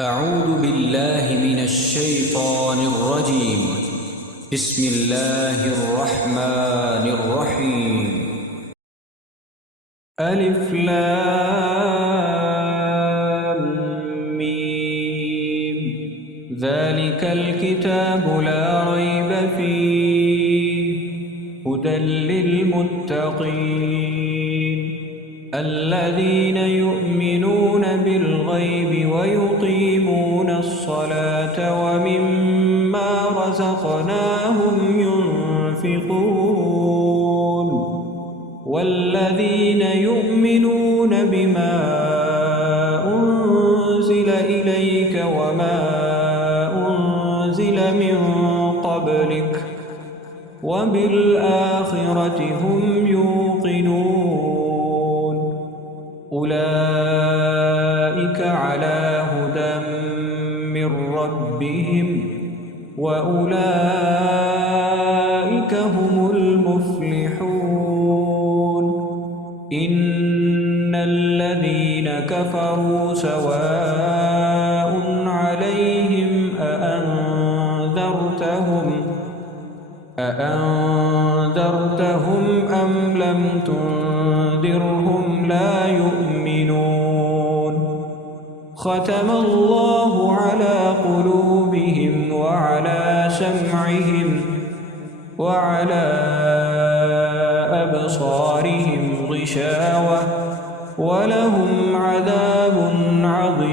أعوذ بالله من الشيطان الرجيم. بسم الله الرحمن الرحيم. ألف لام ميم. ذلك الكتاب لا ريب فيه هدى للمتقين الذين يؤمنون بالغيب ويقيمون الصلاة ومما رزقناهم ينفقون والذين يؤمنون بما أنزل إليك وما أنزل من قبلك وبالآخرة هم يوقنون أولئك على هدى من ربهم وأولئك هم المفلحون إن الذين كفروا سواء عليهم أأنذرتهم أم لم تنذرهم لا يؤمنون ختم الله على قلوبهم وعلى سمعهم وعلى أبصارهم غشاوة ولهم عذاب عظيم.